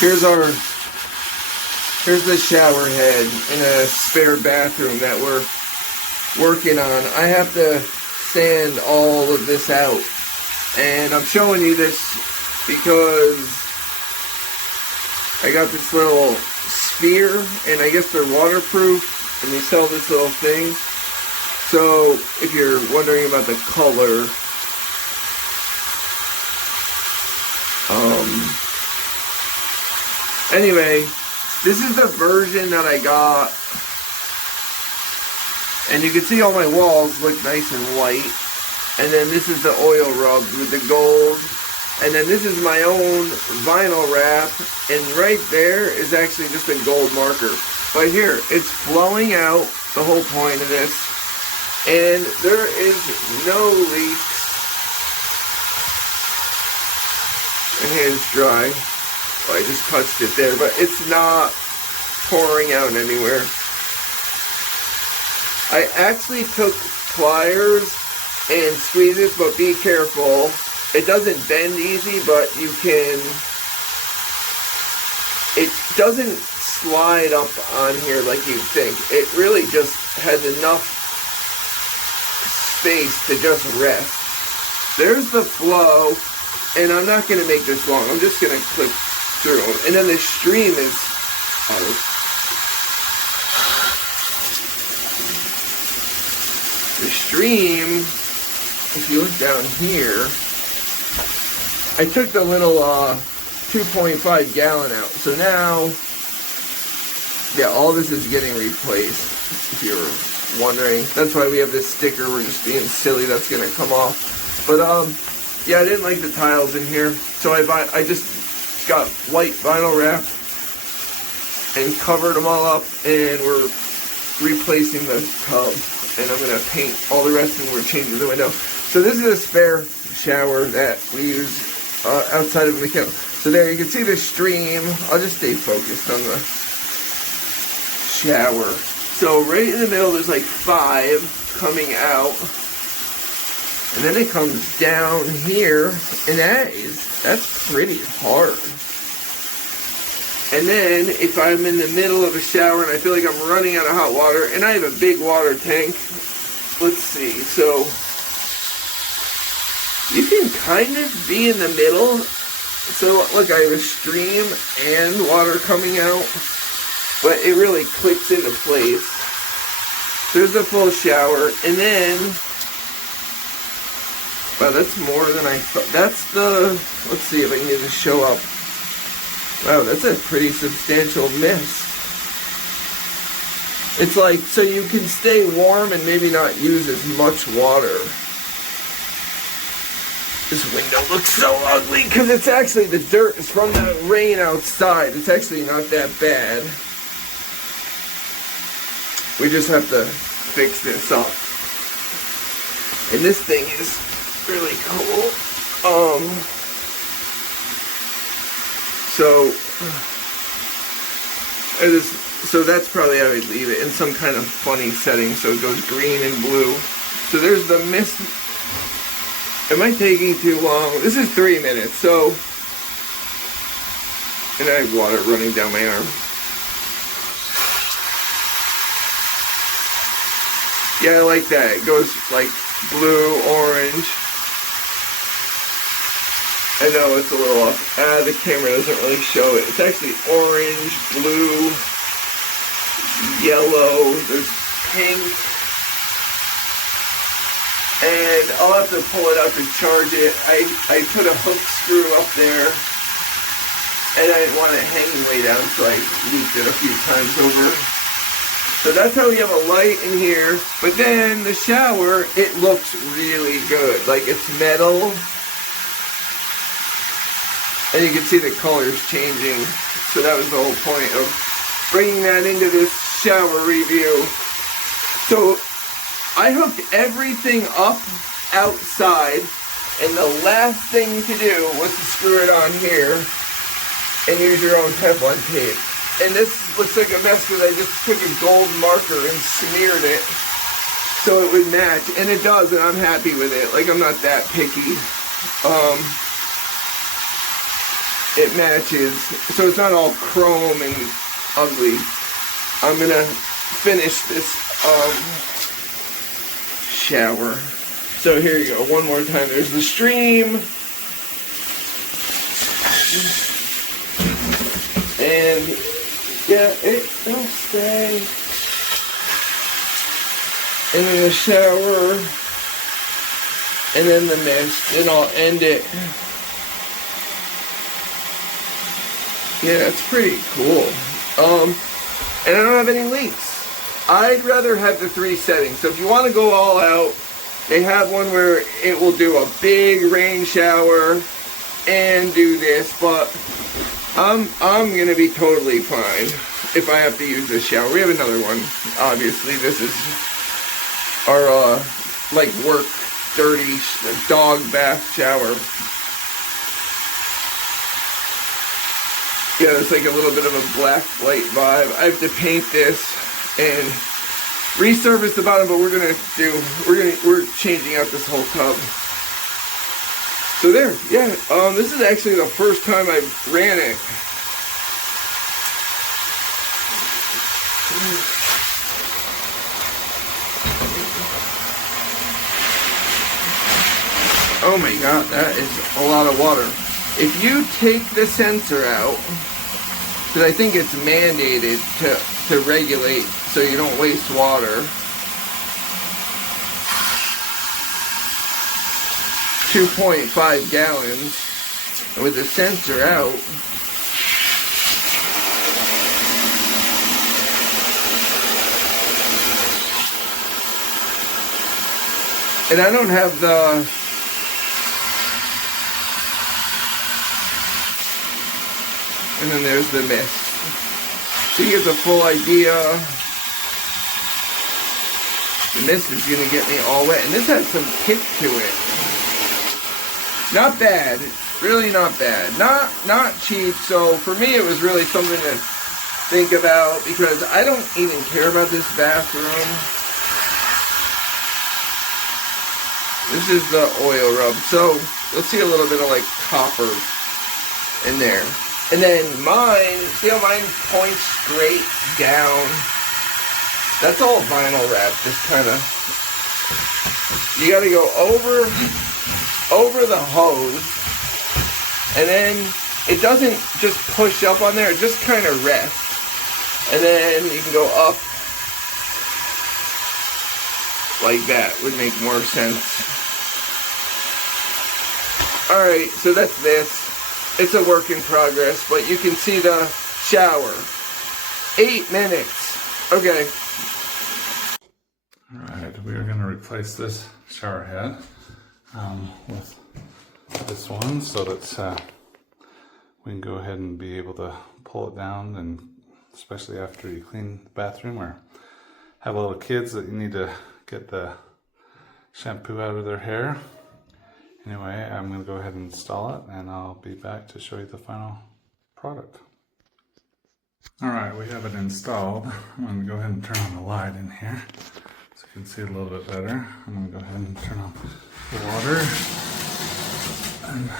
Here's the shower head in a spare bathroom that we're working on. I have to sand all of this out. And I'm showing you this because I got this little sphere, and I guess they're waterproof, and they sell this little thing. So if you're wondering about the color, anyway, this is the version that I got, and you can see all my walls look nice and white. And then this is the oil rubbed with the gold. And then this is my own vinyl wrap. And right there is actually just a gold marker. But here, it's flowing out, the whole point of this. And there is no leaks. And here's dry. Well, I just touched it there, but it's not pouring out anywhere. I actually took pliers and squeeze it, but be careful. It doesn't bend easy, but you can, it doesn't slide up on here like you'd think. It really just has enough space to just rest. There's the flow, and I'm not going to make this long. I'm just going to clip through. And then the stream is the stream, if you look down here, I took the little 2.5 gallon out. So now, yeah, all this is getting replaced, if you're wondering. That's why we have this sticker. We're just being silly. That's going to come off. But, yeah, I didn't like the tiles in here. So I just got white vinyl wrap and covered them all up. And we're replacing the tub. And I'm going to paint all the rest, and we're changing the window. So this is a spare shower that we use outside of the mechanical. So there you can see the stream. I'll just stay focused on the shower. So right in the middle there's like 5 coming out. And then it comes down here, and that's pretty hard. And then if I'm in the middle of a shower and I feel like I'm running out of hot water, and I have a big water tank, let's see, so you can kind of be in the middle. So look, I have a stream and water coming out, but it really clicks into place. There's a full shower, and then, wow, that's more than I thought. That's the, let's see if I can get this show up. Wow, that's a pretty substantial mist. It's like, so you can stay warm and maybe not use as much water. This window looks so ugly because it's actually, the dirt is from the rain outside. It's actually not that bad. We just have to fix this up. And this thing is really cool. So that's probably how I'd leave it, in some kind of funny setting, so it goes green and blue. So there's the mist. Am I taking too long? This is 3 minutes, so, and I have water running down my arm. Yeah, I like that. It goes like blue, orange. I know it's a little off. The camera doesn't really show it. It's actually orange, blue, yellow, there's pink. And I'll have to pull it out to charge it. I put a hook screw up there, and I didn't want it hanging way down, so I looped it a few times over. So that's how we have a light in here. But then the shower, it looks really good. Like, it's metal. And you can see the colors changing. So that was the whole point of bringing that into this shower review. So I hooked everything up outside, and the last thing to do was to screw it on here and use your own Teflon tape. And this looks like a mess because I just took a gold marker and smeared it so it would match. And it does, and I'm happy with it. Like, I'm not that picky. it matches, so it's not all chrome and ugly. I'm gonna finish this shower. So here you go, one more time. There's the stream. And yeah, it'll stay. And then the shower. And then the mist. And I'll end it. Yeah, that's pretty cool. And I don't have any leaks. I'd rather have the 3 settings. So if you want to go all out, they have one where it will do a big rain shower and do this, but I'm gonna be totally fine if I have to use this shower. We have another one. Obviously, this is our like work dirty dog bath shower. Yeah, it's like a little bit of a black light vibe. I have to paint this and resurface the bottom, but we're changing out this whole tub. So there, yeah. This is actually the first time I ran it. Oh my god, that is a lot of water. If you take the sensor out, because I think it's mandated to regulate so you don't waste water. 2.5 gallons with the sensor out. And I don't have the and then there's the mist. So you get the full idea. The mist is gonna get me all wet. And this has some kick to it. Not bad. Really not bad. Not cheap. So for me it was really something to think about because I don't even care about this bathroom. This is the oil rub. So you'll see a little bit of like copper in there. And then mine, see how mine points straight down? That's all vinyl wrap, just kind of, you gotta go over the hose, and then it doesn't just push up on there, it just kind of rests. And then you can go up like that, would make more sense. Alright, so that's this. It's a work in progress, but you can see the shower. 8 minutes. Okay. Alright, we are going to replace this shower head with this one so that we can go ahead and be able to pull it down, and especially after you clean the bathroom or have little kids that you need to get the shampoo out of their hair. Anyway, I'm going to go ahead and install it, and I'll be back to show you the final product. Alright, we have it installed. I'm going to go ahead and turn on the light in here so you can see it a little bit better. I'm going to go ahead and turn on the water and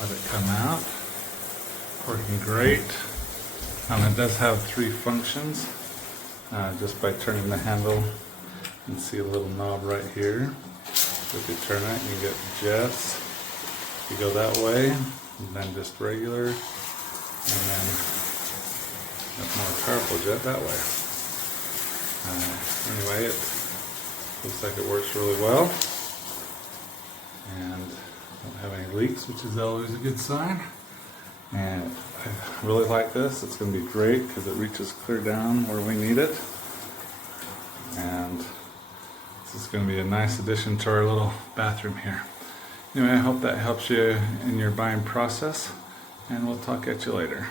let it come out. Working great. It does have 3 functions. Just by turning the handle, you can see a little knob right here. If you turn it, you get jets. You go that way, and then just regular, and then a more powerful jet that way. Anyway, it looks like it works really well, and don't have any leaks, which is always a good sign. And I really like this. It's going to be great because it reaches clear down where we need it, and this is going to be a nice addition to our little bathroom here. Anyway, I hope that helps you in your buying process, and we'll talk at you later.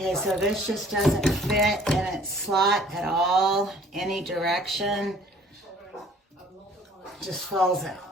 Okay, so this just doesn't fit in its slot at all, any direction. Just falls out.